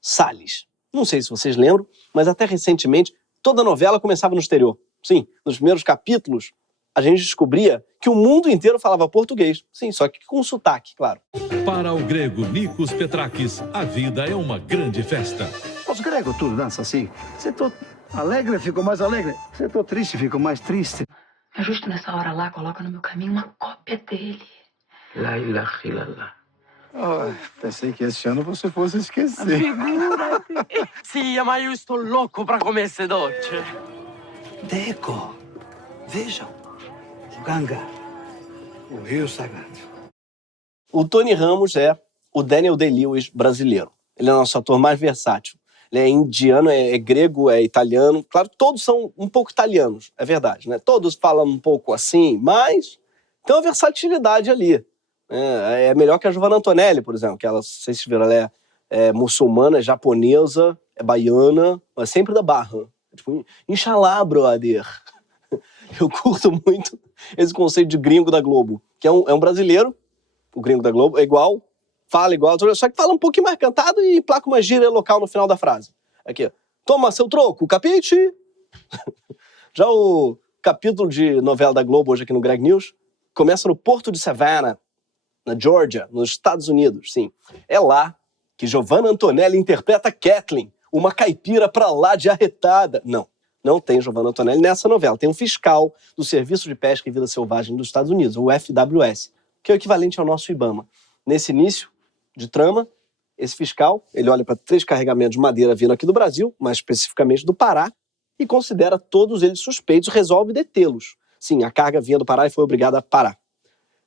Salles. Não sei se vocês lembram, mas até recentemente toda novela começava no exterior. Sim, nos primeiros capítulos a gente descobria que o mundo inteiro falava português. Sim, só que com sotaque, claro. Para o grego Nikos Petrakis, a vida é uma grande festa. Os gregos tudo dançam assim. Se estou alegre, fico mais alegre. Se estou triste, fico mais triste. Mas justo nessa hora lá, coloca no meu caminho uma cópia dele. La ilaha illallah. Oh, pensei que esse ano você fosse esquecer. Figura-te. Sim, ma io sto louco pra comer esse dolce. Deco, vejam. O Ganga, o rio sagrado. O Tony Ramos é o Daniel Day-Lewis brasileiro. Ele é o nosso ator mais versátil. Ele é indiano, é grego, é italiano. Claro, todos são um pouco italianos, é verdade, né? Todos falam um pouco assim, mas tem uma versatilidade ali. É melhor que a Giovanna Antonelli, por exemplo, que ela, não sei se vocês viram, ela é muçulmana, é japonesa, é baiana, mas sempre da Barra. Tipo, Inshallah, brother. Eu curto muito esse conceito de gringo da Globo, que é um brasileiro, o gringo da Globo, é igual, fala igual, só que fala um pouquinho mais cantado e placa uma gíria local no final da frase. Aqui, toma seu troco, capite? Já o capítulo de novela da Globo, hoje aqui no Greg News, começa no Porto de Savannah, na Georgia, nos Estados Unidos, sim. É lá que Giovanna Antonelli interpreta Kathleen, uma caipira pra lá de arretada. Não tem Giovanna Antonelli nessa novela. Tem um fiscal do Serviço de Pesca e Vida Selvagem dos Estados Unidos, o FWS, que é o equivalente ao nosso IBAMA. Nesse início de trama, esse fiscal, ele olha para 3 carregamentos de madeira vindo aqui do Brasil, mais especificamente do Pará, e considera todos eles suspeitos e resolve detê-los. Sim, a carga vinha do Pará e foi obrigada a parar.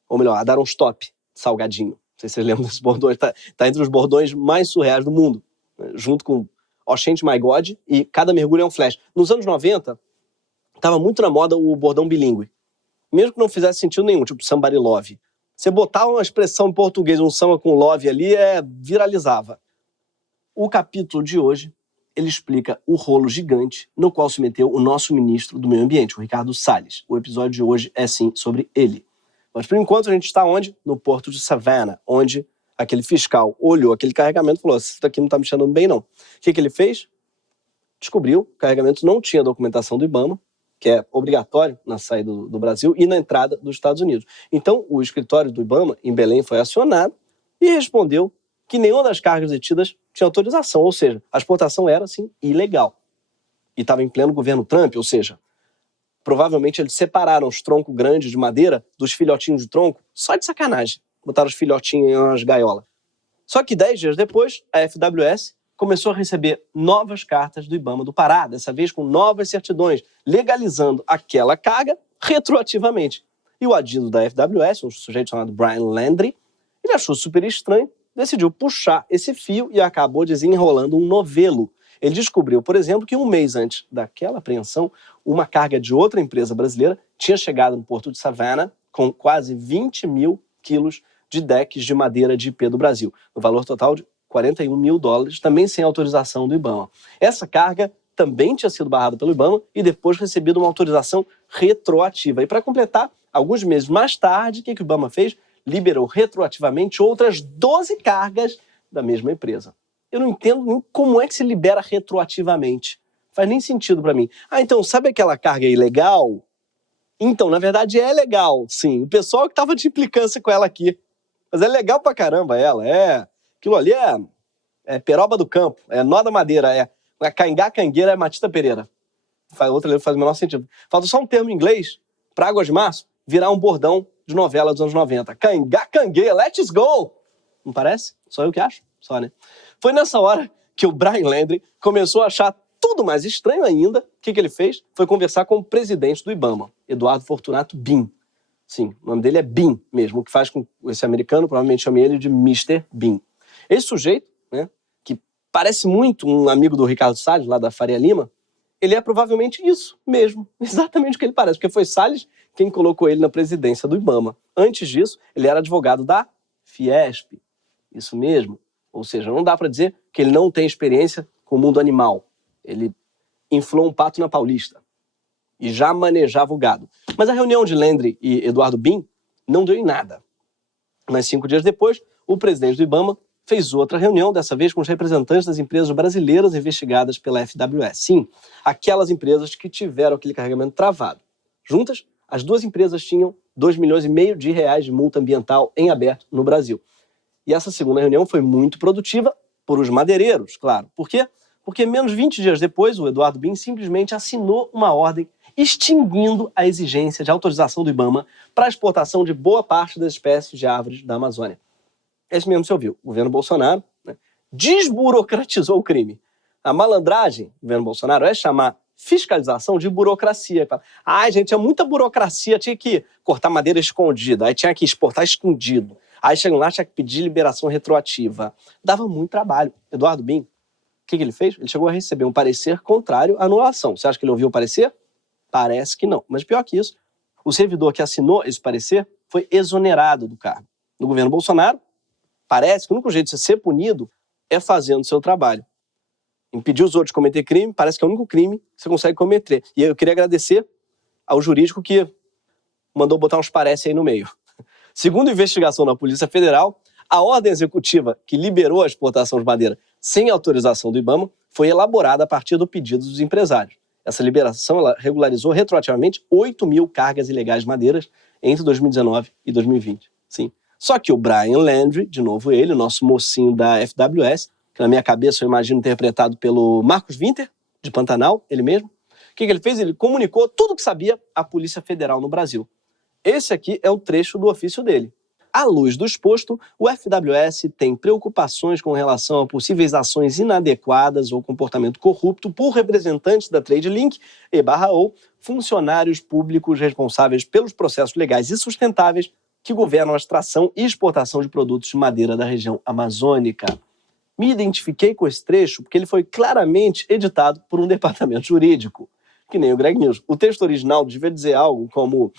Ou melhor, a dar um stop, salgadinho. Não sei se vocês lembram desses bordões. Tá entre os bordões mais surreais do mundo, junto com Oxente My God e Cada Mergulho é um Flash. Nos anos 90, estava muito na moda o bordão bilíngue. Mesmo que não fizesse sentido nenhum, tipo somebody love. Você botava uma expressão em português, um samba com love ali, viralizava. O capítulo de hoje, ele explica o rolo gigante no qual se meteu o nosso ministro do Meio Ambiente, o Ricardo Salles. O episódio de hoje é, sim, sobre ele. Mas, por enquanto, a gente está onde? No Porto de Savannah, onde aquele fiscal olhou aquele carregamento e falou: isso daqui não está me cheirando bem, não. O que ele fez? Descobriu que o carregamento não tinha documentação do IBAMA, que é obrigatório na saída do Brasil e na entrada dos Estados Unidos. Então, o escritório do IBAMA, em Belém, foi acionado e respondeu que nenhuma das cargas detidas tinha autorização, ou seja, a exportação era, assim, ilegal. E estava em pleno governo Trump, ou seja, provavelmente eles separaram os troncos grandes de madeira dos filhotinhos de tronco só de sacanagem. Botaram os filhotinhos em umas gaiolas. Só que 10 dias depois, a FWS começou a receber novas cartas do IBAMA do Pará, dessa vez com novas certidões, legalizando aquela carga retroativamente. E o adido da FWS, um sujeito chamado Brian Landry, ele achou super estranho, decidiu puxar esse fio e acabou desenrolando um novelo. Ele descobriu, por exemplo, que um mês antes daquela apreensão, uma carga de outra empresa brasileira tinha chegado no Porto de Savannah com quase 20 mil quilos de decks de madeira de IP do Brasil, no valor total de $41 mil, também sem autorização do IBAMA. Essa carga também tinha sido barrada pelo IBAMA e depois recebido uma autorização retroativa. E para completar, alguns meses mais tarde, o que o IBAMA fez? Liberou retroativamente outras 12 cargas da mesma empresa. Eu não entendo nem como é que se libera retroativamente. Faz nem sentido para mim. Então, sabe aquela carga ilegal? Então, na verdade, é legal, sim. O pessoal que tava de implicância com ela aqui. Mas é legal pra caramba ela, Aquilo ali é peroba do campo, é nó da madeira, é caingá cangueira, é Matita Pereira. Outra letra faz o menor sentido. Falta só um termo em inglês, pra Águas de Março, virar um bordão de novela dos anos 90. Caingá cangueira, let's go! Não parece? Só eu que acho? Só, né? Foi nessa hora que o Brian Landry começou a achar tudo mais estranho ainda. O que ele fez? Foi conversar com o presidente do IBAMA, Eduardo Fortunato Bin. Sim, o nome dele é Bin mesmo, o que faz com esse americano provavelmente chame ele de Mr. Bin. Esse sujeito, né, que parece muito um amigo do Ricardo Salles, lá da Faria Lima, ele é provavelmente isso mesmo, exatamente o que ele parece, porque foi Salles quem colocou ele na presidência do IBAMA. Antes disso, ele era advogado da Fiesp, isso mesmo. Ou seja, não dá para dizer que ele não tem experiência com o mundo animal. Ele inflou um pato na Paulista e já manejava o gado. Mas a reunião de Landry e Eduardo Bin não deu em nada. Mas 5 dias depois, o presidente do IBAMA fez outra reunião, dessa vez com os representantes das empresas brasileiras investigadas pela FWS. Sim, aquelas empresas que tiveram aquele carregamento travado. Juntas, as duas empresas tinham 2,5 milhões de reais de multa ambiental em aberto no Brasil. E essa segunda reunião foi muito produtiva por os madeireiros, claro. Por quê? Porque menos de 20 dias depois, o Eduardo Bin simplesmente assinou uma ordem extinguindo a exigência de autorização do IBAMA para a exportação de boa parte das espécies de árvores da Amazônia. Esse mesmo você ouviu. O governo Bolsonaro, né, desburocratizou o crime. A malandragem do governo Bolsonaro é chamar fiscalização de burocracia. Ai, gente, é muita burocracia, tinha que cortar madeira escondida, aí tinha que exportar escondido. Aí chegam lá, tinha que pedir liberação retroativa. Dava muito trabalho. Eduardo Bin, o que ele fez? Ele chegou a receber um parecer contrário à anulação. Você acha que ele ouviu o parecer? Parece que não. Mas pior que isso, o servidor que assinou esse parecer foi exonerado do cargo. No governo Bolsonaro, parece que o único jeito de você ser punido é fazendo o seu trabalho. Impedir os outros de cometer crime parece que é o único crime que você consegue cometer. E eu queria agradecer ao jurídico que mandou botar uns parece aí no meio. Segundo a investigação da Polícia Federal, a ordem executiva que liberou a exportação de madeira sem autorização do IBAMA foi elaborada a partir do pedido dos empresários. Essa liberação ela regularizou retroativamente 8 mil cargas ilegais de madeiras entre 2019 e 2020. Sim. Só que o Brian Landry, de novo ele, o nosso mocinho da FWS, que na minha cabeça eu imagino interpretado pelo Marcos Winter, de Pantanal, ele mesmo, o que ele fez? Ele comunicou tudo o que sabia à Polícia Federal no Brasil. Esse aqui é o trecho do ofício dele. À luz do exposto, o FWS tem preocupações com relação a possíveis ações inadequadas ou comportamento corrupto por representantes da TradeLink e/ou funcionários públicos responsáveis pelos processos legais e sustentáveis que governam a extração e exportação de produtos de madeira da região amazônica. Me identifiquei com esse trecho porque ele foi claramente editado por um departamento jurídico, que nem o Greg News. O texto original devia dizer algo como: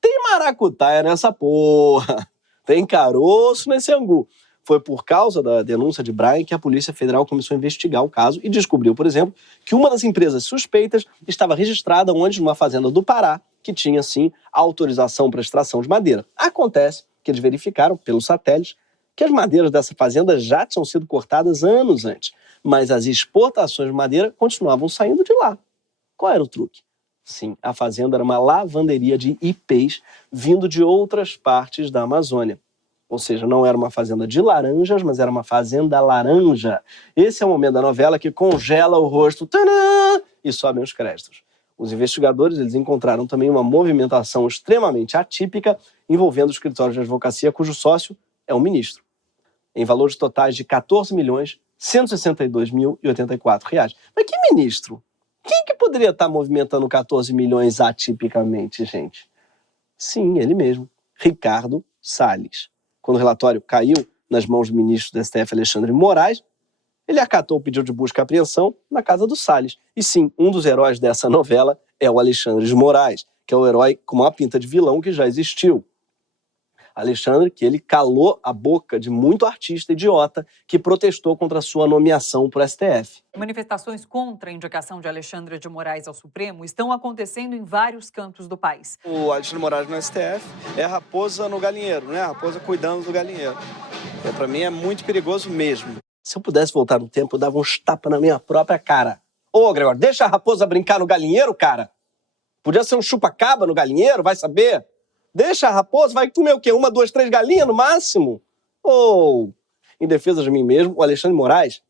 tem maracutaia nessa porra, tem caroço nesse angu. Foi por causa da denúncia de Brian que a Polícia Federal começou a investigar o caso e descobriu, por exemplo, que uma das empresas suspeitas estava registrada onde? Numa fazenda do Pará, que tinha, sim, autorização para extração de madeira. Acontece que eles verificaram, pelo satélite, que as madeiras dessa fazenda já tinham sido cortadas anos antes, mas as exportações de madeira continuavam saindo de lá. Qual era o truque? Sim, a fazenda era uma lavanderia de ipês vindo de outras partes da Amazônia. Ou seja, não era uma fazenda de laranjas, mas era uma fazenda laranja. Esse é o momento da novela que congela o rosto, tadã, e sobem os créditos. Os investigadores eles encontraram também uma movimentação extremamente atípica envolvendo o escritório de advocacia cujo sócio é um ministro, em valores totais de R$ 14.162.084. Mas que ministro? Quem que poderia estar movimentando 14 milhões atipicamente, gente? Sim, ele mesmo, Ricardo Salles. Quando o relatório caiu nas mãos do ministro do STF, Alexandre de Moraes, ele acatou o pedido de busca e apreensão na casa do Salles. E sim, um dos heróis dessa novela é o Alexandre de Moraes, que é o herói com uma pinta de vilão que já existiu. Alexandre, que ele calou a boca de muito artista idiota que protestou contra a sua nomeação para o STF. Manifestações contra a indicação de Alexandre de Moraes ao Supremo estão acontecendo em vários cantos do país. O Alexandre de Moraes no STF é a raposa no galinheiro, né? A raposa cuidando do galinheiro. Para mim é muito perigoso mesmo. Se eu pudesse voltar no tempo, eu dava uns tapas na minha própria cara. Ô, Gregório, deixa a raposa brincar no galinheiro, cara. Podia ser um chupa-caba no galinheiro, vai saber? Deixa a raposa, vai comer o quê? 1, 2, 3 galinhas no máximo? Ou, em defesa de mim mesmo, o Alexandre de Moraes,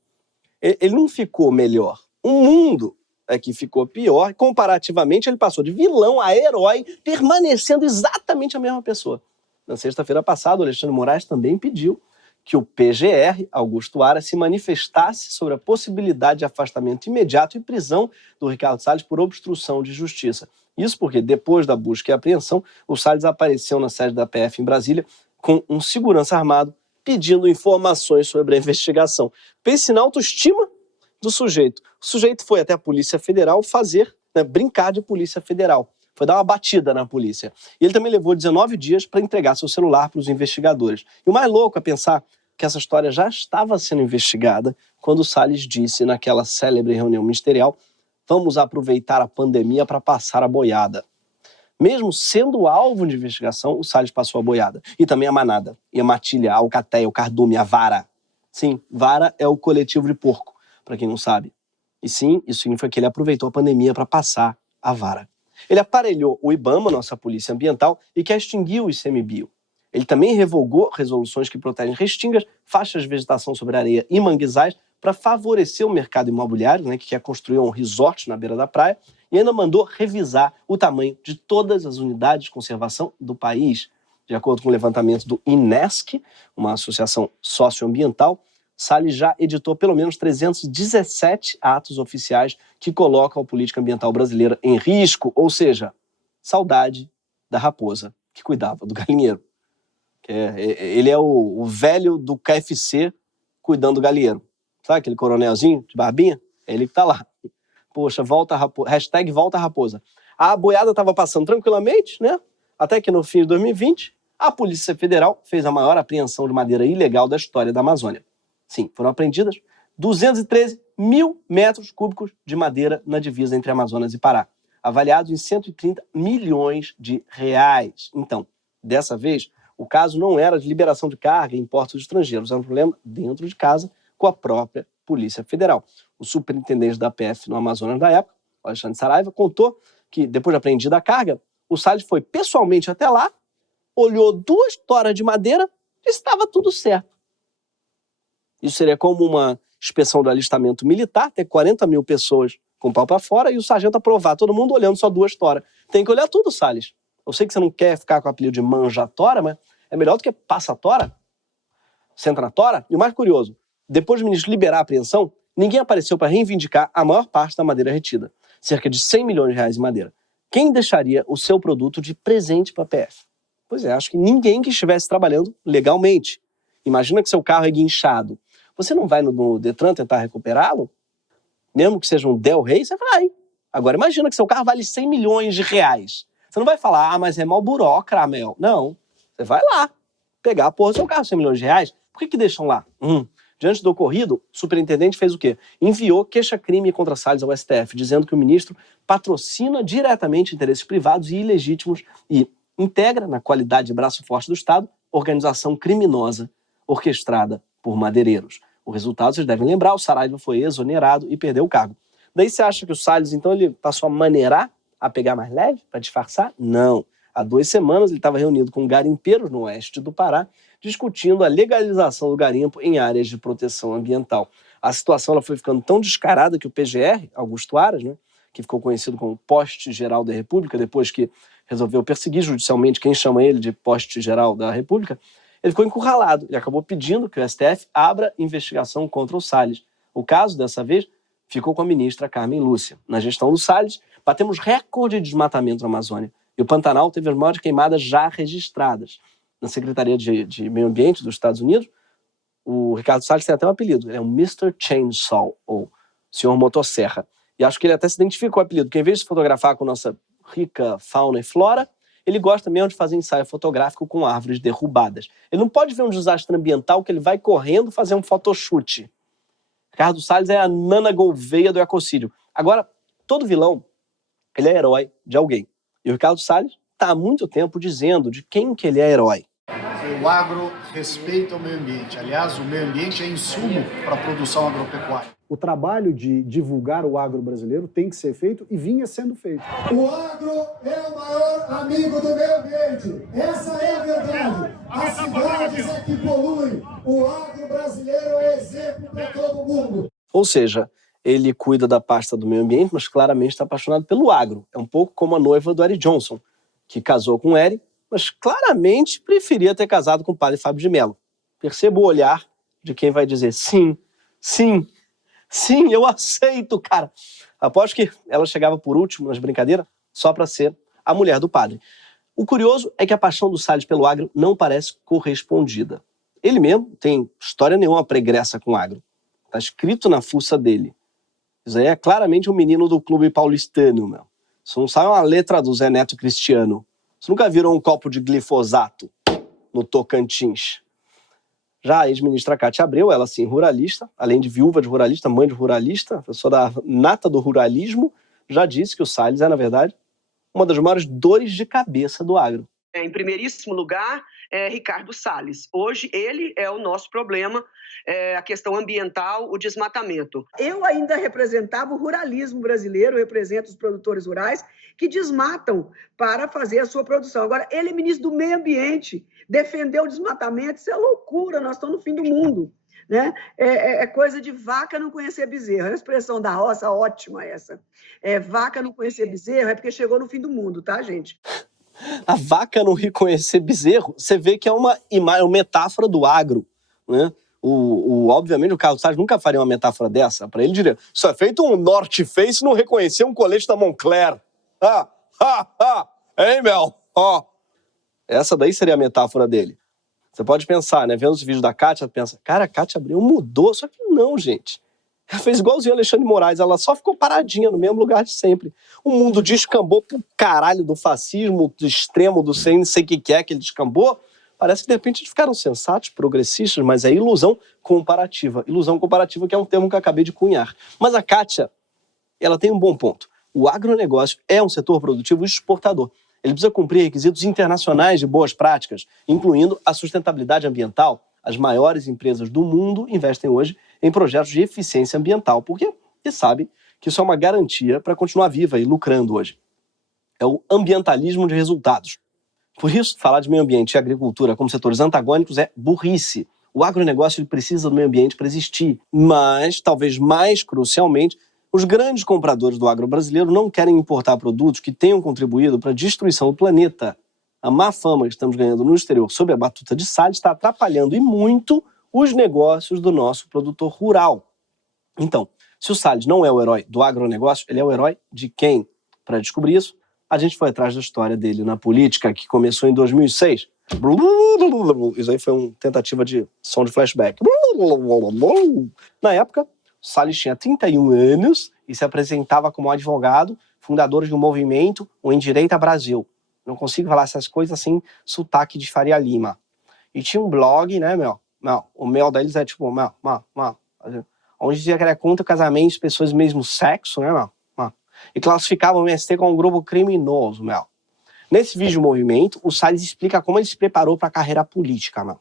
ele não ficou melhor. O mundo é que ficou pior. Comparativamente, ele passou de vilão a herói, permanecendo exatamente a mesma pessoa. Na sexta-feira passada, o Alexandre de Moraes também pediu que o PGR, Augusto Aras, se manifestasse sobre a possibilidade de afastamento imediato e prisão do Ricardo Salles por obstrução de justiça. Isso porque, depois da busca e apreensão, o Salles apareceu na sede da PF em Brasília com um segurança armado pedindo informações sobre a investigação. Pense na autoestima do sujeito. O sujeito foi até a Polícia Federal brincar de Polícia Federal. Foi dar uma batida na polícia. E ele também levou 19 dias para entregar seu celular para os investigadores. E o mais louco é pensar que essa história já estava sendo investigada quando o Salles disse naquela célebre reunião ministerial: vamos aproveitar a pandemia para passar a boiada. Mesmo sendo alvo de investigação, o Salles passou a boiada. E também a manada, e a matilha, a alcateia, o cardume, a vara. Sim, vara é o coletivo de porco, para quem não sabe. E sim, isso significa que ele aproveitou a pandemia para passar a vara. Ele aparelhou o IBAMA, nossa polícia ambiental, e quer extinguir o ICMBio. Ele também revogou resoluções que protegem restingas, faixas de vegetação sobre areia e manguezais para favorecer o mercado imobiliário, né, que quer construir um resort na beira da praia, e ainda mandou revisar o tamanho de todas as unidades de conservação do país. De acordo com o levantamento do INESC, uma associação socioambiental, Salles já editou pelo menos 317 atos oficiais que colocam a política ambiental brasileira em risco, ou seja, saudade da raposa que cuidava do galinheiro. Ele é o velho do KFC cuidando do galinheiro. Sabe aquele coronelzinho de barbinha? É ele que tá lá. Poxa, volta a raposa. Hashtag volta a raposa. A boiada estava passando tranquilamente, né? Até que no fim de 2020, a Polícia Federal fez a maior apreensão de madeira ilegal da história da Amazônia. Sim, foram apreendidas 213 mil metros cúbicos de madeira na divisa entre Amazonas e Pará, avaliados em 130 milhões de reais. Então, dessa vez, o caso não era de liberação de carga em portos estrangeiros, era um problema dentro de casa com a própria Polícia Federal. O superintendente da PF no Amazonas da época, Alexandre Saraiva, contou que, depois de apreendida a carga, o Salles foi pessoalmente até lá, olhou 2 toras de madeira e estava tudo certo. Isso seria como uma inspeção do alistamento militar, ter 40 mil pessoas com o pau para fora e o sargento aprovar, todo mundo olhando só 2 toras. Tem que olhar tudo, Salles. Eu sei que você não quer ficar com o apelido de manja-tora, mas é melhor do que passa-tora. Senta na tora. E o mais curioso, depois do ministro liberar a apreensão, ninguém apareceu para reivindicar a maior parte da madeira retida, cerca de 100 milhões de reais em madeira. Quem deixaria o seu produto de presente para a PF? Pois é, acho que ninguém que estivesse trabalhando legalmente. Imagina que seu carro é guinchado. Você não vai no Detran tentar recuperá-lo? Mesmo que seja um Del Rey, você vai. Agora imagina que seu carro vale 100 milhões de reais. Você não vai falar, mas é mal burocra, Mel. Não, você vai lá pegar a porra do seu carro, 100 milhões de reais. Por que deixam lá? Diante do ocorrido, o superintendente fez o quê? Enviou queixa-crime contra Salles ao STF, dizendo que o ministro patrocina diretamente interesses privados e ilegítimos e integra, na qualidade de braço forte do Estado, organização criminosa orquestrada por madeireiros. O resultado, vocês devem lembrar, o Saraiva foi exonerado e perdeu o cargo. Daí você acha que o Salles, então, ele passou a maneirar, a pegar mais leve, para disfarçar? Não. Há 2 semanas ele estava reunido com garimpeiros no oeste do Pará, discutindo a legalização do garimpo em áreas de proteção ambiental. A situação ela foi ficando tão descarada que o PGR, Augusto Aras, né, que ficou conhecido como Poste-Geral da República, depois que resolveu perseguir judicialmente quem chama ele de Poste-Geral da República, ele ficou encurralado e acabou pedindo que o STF abra investigação contra o Salles. O caso, dessa vez, ficou com a ministra Carmen Lúcia. Na gestão do Salles, batemos recorde de desmatamento na Amazônia e o Pantanal teve as maiores queimadas já registradas. Na Secretaria de Meio Ambiente dos Estados Unidos, o Ricardo Salles tem até um apelido, ele é um Mr. Chainsaw, ou Senhor Motosserra. E acho que ele até se identifica com o apelido, porque em vez de se fotografar com nossa rica fauna e flora, ele gosta mesmo de fazer ensaio fotográfico com árvores derrubadas. Ele não pode ver um desastre ambiental que ele vai correndo fazer um photoshoot. Ricardo Salles é a Nana Gouveia do ecocídio. Agora, todo vilão, ele é herói de alguém. E o Ricardo Salles está há muito tempo dizendo de quem que ele é herói. O agro respeita o meio ambiente. Aliás, o meio ambiente é insumo para a produção agropecuária. O trabalho de divulgar o agro brasileiro tem que ser feito e vinha sendo feito. O agro é o maior amigo do meio ambiente. Essa é a verdade. As cidades é que poluem. O agro brasileiro é exemplo para todo mundo. Ou seja, ele cuida da pasta do meio ambiente, mas claramente está apaixonado pelo agro. É um pouco como a noiva do Eric Johnson, que casou com Eric, mas claramente preferia ter casado com o padre Fábio de Mello. Perceba o olhar de quem vai dizer sim, sim, sim, eu aceito, cara. Aposto que ela chegava por último nas brincadeiras só para ser a mulher do padre. O curioso é que a paixão do Salles pelo agro não parece correspondida. Ele mesmo tem história nenhuma pregressa com o agro. Está escrito na fuça dele. Isso aí é claramente um menino do clube paulistano, meu. Isso não sai uma letra do Zé Neto Cristiano. Você nunca viram um copo de glifosato no Tocantins? Já a ex-ministra Cátia Abreu, ela sim ruralista, além de viúva de ruralista, mãe de ruralista, pessoa da nata do ruralismo, já disse que o Salles é, na verdade, uma das maiores dores de cabeça do agro. Em primeiríssimo lugar, Ricardo Salles. Hoje, ele é o nosso problema, a questão ambiental, o desmatamento. Eu ainda representava o ruralismo brasileiro, represento os produtores rurais que desmatam para fazer a sua produção. Agora, ele é ministro do Meio Ambiente, defendeu o desmatamento, isso é loucura, nós estamos no fim do mundo. Né? É coisa de vaca não conhecer bezerro. É uma expressão da roça ótima essa. Vaca não conhecer bezerro é porque chegou no fim do mundo, tá, gente? A vaca não reconhecer bezerro, você vê que é uma metáfora do agro, né? Obviamente o Carlos Salles nunca faria uma metáfora dessa. Para ele diria, isso é feito um North Face não reconhecer um colete da Moncler. Hein, Mel? Essa daí seria a metáfora dele. Você pode pensar, né? Vendo os vídeos da Kátia, pensa, cara, a Kátia Abreu mudou. Só que não, gente. Ela fez igualzinho a Alexandre de Moraes, ela só ficou paradinha no mesmo lugar de sempre. O mundo descambou pro caralho do fascismo, do extremo, do sem não sei o que é que ele descambou. Parece que de repente eles ficaram sensatos, progressistas, mas é ilusão comparativa. Ilusão comparativa que é um termo que eu acabei de cunhar. Mas a Kátia, ela tem um bom ponto. O agronegócio é um setor produtivo exportador. Ele precisa cumprir requisitos internacionais de boas práticas, incluindo a sustentabilidade ambiental. As maiores empresas do mundo investem hoje em projetos de eficiência ambiental, porque eles sabem que isso é uma garantia para continuar viva e lucrando hoje. É o ambientalismo de resultados. Por isso, falar de meio ambiente e agricultura como setores antagônicos é burrice. O agronegócio ele precisa do meio ambiente para existir, mas, talvez mais crucialmente, os grandes compradores do agro brasileiro não querem importar produtos que tenham contribuído para a destruição do planeta. A má fama que estamos ganhando no exterior sob a batuta de Salles está atrapalhando e muito os negócios do nosso produtor rural. Então, se o Salles não é o herói do agronegócio, ele é o herói de quem? Para descobrir isso, a gente foi atrás da história dele na política, que começou em 2006. Isso aí foi uma tentativa de som de flashback. Na época, Salles tinha 31 anos e se apresentava como advogado, fundador de um movimento, o Endireita Brasil. Não consigo falar essas coisas sem sotaque de Faria Lima. E tinha um blog, né, o mel deles é tipo, onde dizia que era contra o casamento de pessoas do mesmo sexo, né, e classificava o MST como um grupo criminoso, Nesse vídeo movimento, o Salles explica como ele se preparou para a carreira política,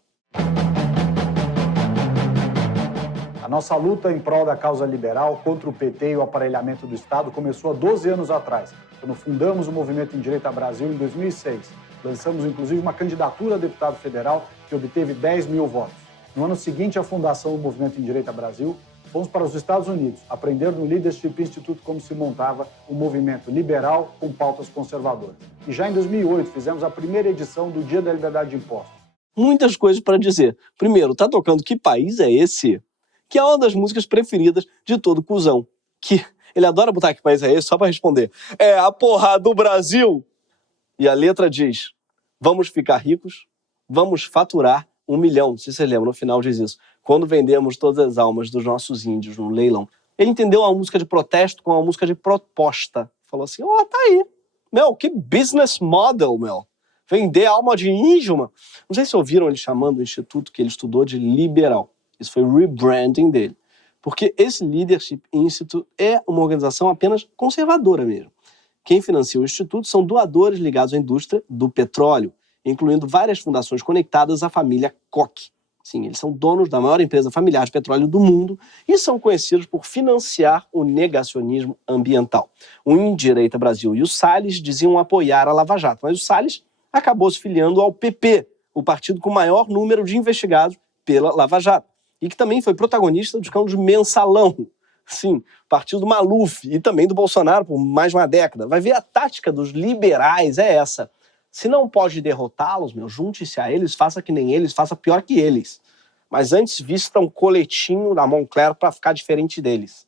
A nossa luta em prol da causa liberal contra o PT e o aparelhamento do Estado começou há 12 anos atrás, quando fundamos o Movimento Endireita Brasil em 2006. Lançamos, inclusive, uma candidatura a deputado federal que obteve 10 mil votos. No ano seguinte à fundação do Movimento Endireita Brasil, fomos para os Estados Unidos aprender no Leadership Institute como se montava um movimento liberal com pautas conservadoras. E já em 2008 fizemos a primeira edição do Dia da Liberdade de Impostos. Muitas coisas para dizer. Primeiro, tá tocando Que País é Esse? Que é uma das músicas preferidas de todo cuzão. Que ele adora botar Que País é Esse só para responder. É a porra do Brasil! E a letra diz, vamos ficar ricos, vamos faturar 1 milhão. Se você lembra, no final diz isso. Quando vendemos todas as almas dos nossos índios no leilão. Ele entendeu a música de protesto com a música de proposta. Falou assim, tá aí. Que business model, Vender alma de índio, Não sei se ouviram ele chamando o instituto que ele estudou de liberal. Isso foi o rebranding dele. Porque esse Leadership Institute é uma organização apenas conservadora mesmo. Quem financia o instituto são doadores ligados à indústria do petróleo, incluindo várias fundações conectadas à família Koch. Sim, eles são donos da maior empresa familiar de petróleo do mundo e são conhecidos por financiar o negacionismo ambiental. O Endireita Brasil e o Salles diziam apoiar a Lava Jato, mas o Salles acabou se filiando ao PP, o partido com o maior número de investigados pela Lava Jato, e que também foi protagonista do escândalo de Mensalão. Sim, partido do Maluf e também do Bolsonaro por mais de uma década. Vai ver, a tática dos liberais é essa. Se não pode derrotá-los, junte-se a eles, faça que nem eles, faça pior que eles. Mas antes vista um coletinho da Moncler para ficar diferente deles.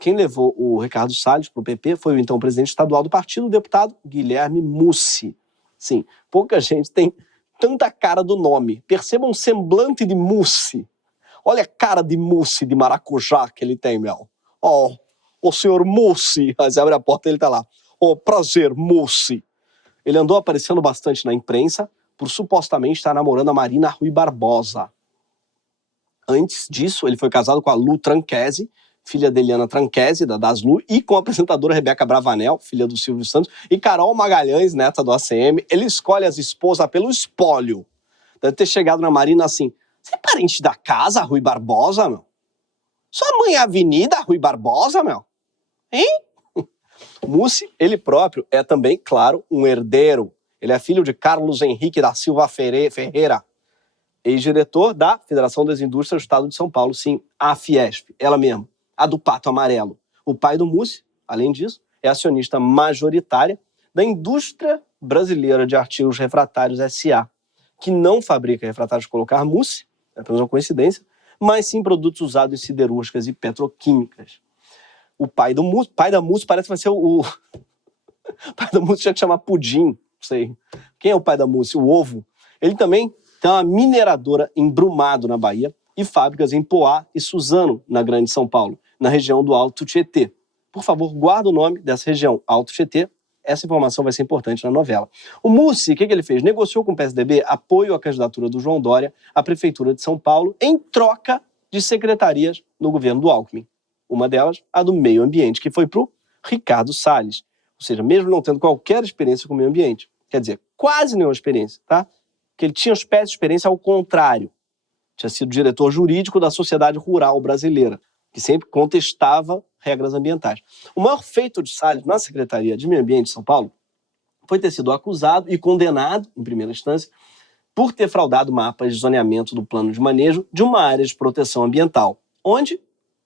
Quem levou o Ricardo Salles para o PP foi o então presidente estadual do partido, o deputado Guilherme Mussi. Sim, pouca gente tem tanta cara do nome. Percebam um semblante de Mussi. Olha a cara de Mussi de maracujá que ele tem, o senhor Mussi. Aí você abre a porta e ele tá lá. Prazer, Mussi. Ele andou aparecendo bastante na imprensa por supostamente estar namorando a Marina Rui Barbosa. Antes disso, ele foi casado com a Lu Tranchese, filha de Eliana Tranchese, da Daslu, e com a apresentadora Rebeca Bravanel, filha do Silvio Santos, e Carol Magalhães, neta do ACM. Ele escolhe as esposas pelo espólio. Deve ter chegado na Marina assim, você é parente da casa, Rui Barbosa, meu? Sua mãe é Avenida Rui Barbosa, meu? Hein? Mussi, ele próprio, é também, claro, um herdeiro. Ele é filho de Carlos Henrique da Silva Ferreira, ex-diretor da Federação das Indústrias do Estado de São Paulo, sim, a Fiesp, ela mesma, a do Pato Amarelo. O pai do Mussi, além disso, é acionista majoritária da Indústria Brasileira de Artigos Refratários S.A., que não fabrica refratários de colocar Mussi, é apenas uma coincidência, mas sim produtos usados em siderúrgicas e petroquímicas. O pai da Mussi parece que vai ser o pai da Mussi tinha que chamar Pudim, não sei. Quem é o pai da Mussi? O ovo. Ele também tem uma mineradora em Brumado, na Bahia, e fábricas em Poá e Suzano, na Grande São Paulo, na região do Alto Tietê. Por favor, guarda o nome dessa região, Alto Tietê. Essa informação vai ser importante na novela. O Mussi, o que ele fez? Negociou com o PSDB apoio à candidatura do João Dória à Prefeitura de São Paulo em troca de secretarias no governo do Alckmin. Uma delas, a do meio ambiente, que foi para o Ricardo Salles. Ou seja, mesmo não tendo qualquer experiência com o meio ambiente. Quer dizer, quase nenhuma experiência, tá? Que ele tinha espécie de experiência ao contrário. Tinha sido diretor jurídico da Sociedade Rural Brasileira, que sempre contestava regras ambientais. O maior feito de Salles na Secretaria de Meio Ambiente de São Paulo foi ter sido acusado e condenado, em primeira instância, por ter fraudado mapas de zoneamento do plano de manejo de uma área de proteção ambiental. Onde?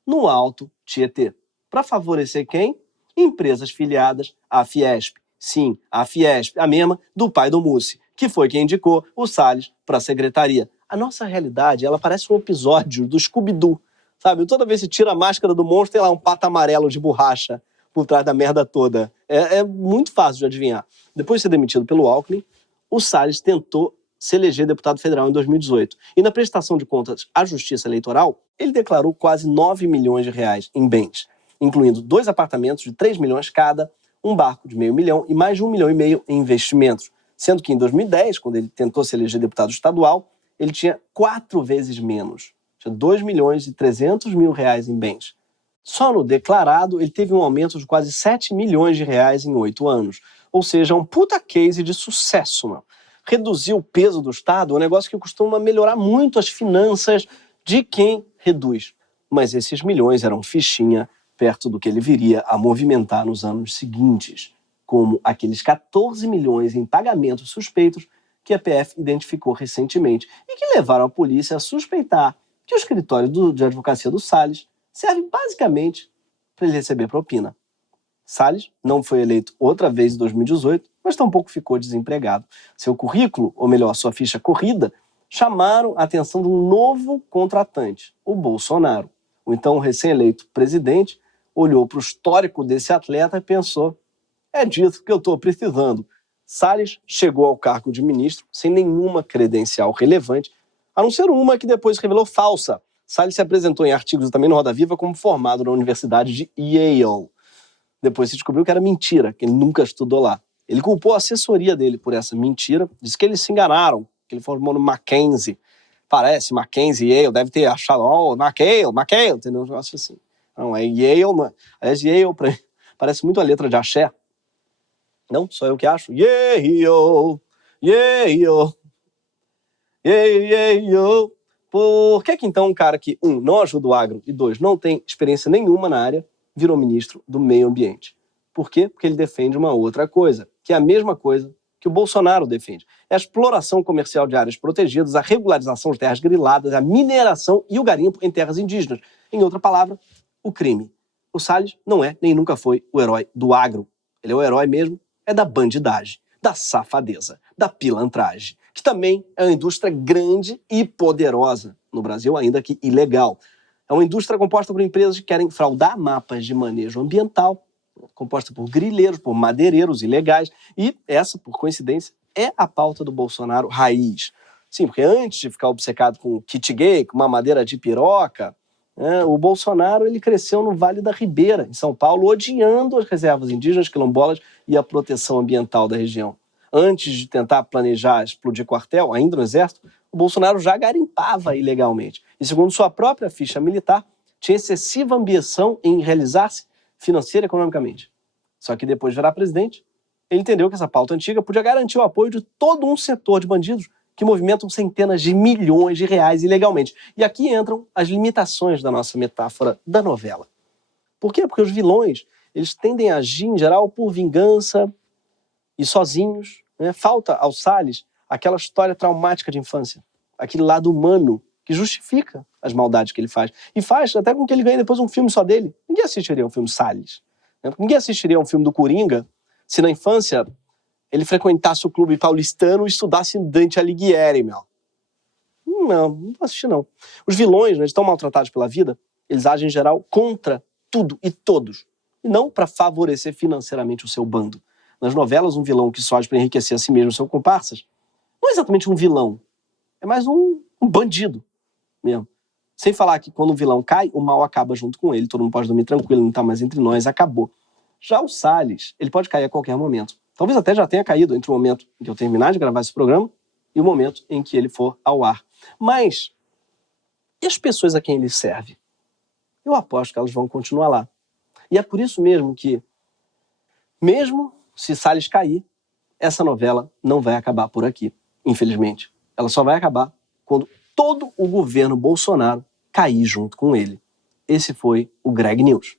No Alto Tietê. Para favorecer quem? Empresas filiadas à Fiesp. Sim, a Fiesp, a mesma do pai do Mussi, que foi quem indicou o Salles para a secretaria. A nossa realidade, ela parece um episódio do Scooby-Doo, sabe? Toda vez que tira a máscara do monstro, tem lá um pato amarelo de borracha por trás da merda toda. É muito fácil de adivinhar. Depois de ser demitido pelo Alckmin, o Salles tentou se eleger deputado federal em 2018. E na prestação de contas à Justiça Eleitoral, ele declarou quase 9 milhões de reais em bens, incluindo 2 apartamentos de 3 milhões cada, um barco de $500 mil e mais de $1,5 milhão em investimentos. Sendo que em 2010, quando ele tentou se eleger deputado estadual, ele tinha 4 vezes menos. Tinha 2 milhões e 300 mil reais em bens. Só no declarado, ele teve um aumento de quase 7 milhões de reais em 8 anos. Ou seja, um puta case de sucesso, mano. Reduzir o peso do Estado é um negócio que costuma melhorar muito as finanças de quem reduz. Mas esses milhões eram fichinha perto do que ele viria a movimentar nos anos seguintes, como aqueles 14 milhões em pagamentos suspeitos que a PF identificou recentemente e que levaram a polícia a suspeitar que o escritório de advocacia do Salles serve basicamente para ele receber propina. Salles não foi eleito outra vez em 2018, mas tampouco ficou desempregado. Seu currículo, ou melhor, sua ficha corrida, chamaram a atenção de um novo contratante, o Bolsonaro. O então recém-eleito presidente olhou para o histórico desse atleta e pensou: é disso que eu estou precisando. Salles chegou ao cargo de ministro sem nenhuma credencial relevante, a não ser uma que depois se revelou falsa. Salles se apresentou em artigos e também no Roda Viva como formado na Universidade de Yale. Depois se descobriu que era mentira, que ele nunca estudou lá. Ele culpou a assessoria dele por essa mentira, disse que eles se enganaram, que ele formou no Mackenzie. Parece, Mackenzie e Yale, deve ter achado, McHale, entendeu? Um negócio assim. Não, é Yale, aliás, Yale parece muito a letra de axé. Não, só eu que acho. Yale, Yale, Yale. Por que então um cara que, 1, não ajuda o agro e 2, não tem experiência nenhuma na área, virou ministro do meio ambiente? Por quê? Porque ele defende uma outra coisa, que é a mesma coisa que o Bolsonaro defende. É a exploração comercial de áreas protegidas, a regularização de terras griladas, a mineração e o garimpo em terras indígenas. Em outra palavra, o crime. O Salles não é, nem nunca foi, o herói do agro. Ele é o herói mesmo, é da bandidagem, da safadeza, da pilantragem, que também é uma indústria grande e poderosa no Brasil, ainda que ilegal. É uma indústria composta por empresas que querem fraudar mapas de manejo ambiental, composta por grileiros, por madeireiros ilegais, e essa, por coincidência, é a pauta do Bolsonaro raiz. Sim, porque antes de ficar obcecado com kit gay, com uma madeira de piroca, o Bolsonaro ele cresceu no Vale da Ribeira, em São Paulo, odiando as reservas indígenas, quilombolas e a proteção ambiental da região. Antes de tentar planejar explodir quartel, ainda no Exército, o Bolsonaro já garimpava ilegalmente. E segundo sua própria ficha militar, tinha excessiva ambição em realizar-se financeira e economicamente. Só que depois de virar presidente, ele entendeu que essa pauta antiga podia garantir o apoio de todo um setor de bandidos que movimentam centenas de milhões de reais ilegalmente. E aqui entram as limitações da nossa metáfora da novela. Por quê? Porque os vilões, eles tendem a agir, em geral, por vingança e sozinhos, né? Falta ao Salles aquela história traumática de infância, aquele lado humano que justifica as maldades que ele faz. E faz até com que ele ganhe depois um filme só dele. Ninguém assistiria um filme Salles. Né? Ninguém assistiria um filme do Coringa se na infância ele frequentasse o clube paulistano e estudasse Dante Alighieri, meu. Não vou assistir, não. Os vilões, né, estão maltratados pela vida, eles agem, em geral, contra tudo e todos. E não para favorecer financeiramente o seu bando. Nas novelas, um vilão que só age para enriquecer a si mesmo e seus comparsas, não é exatamente um vilão. É mais um bandido mesmo. Sem falar que quando o vilão cai, o mal acaba junto com ele. Todo mundo pode dormir tranquilo, não tá mais entre nós, acabou. Já o Salles, ele pode cair a qualquer momento. Talvez até já tenha caído entre o momento em que eu terminar de gravar esse programa e o momento em que ele for ao ar. Mas, e as pessoas a quem ele serve? Eu aposto que elas vão continuar lá. E é por isso mesmo que, mesmo se Salles cair, essa novela não vai acabar por aqui, infelizmente. Ela só vai acabar quando todo o governo Bolsonaro cair junto com ele. Esse foi o Greg News.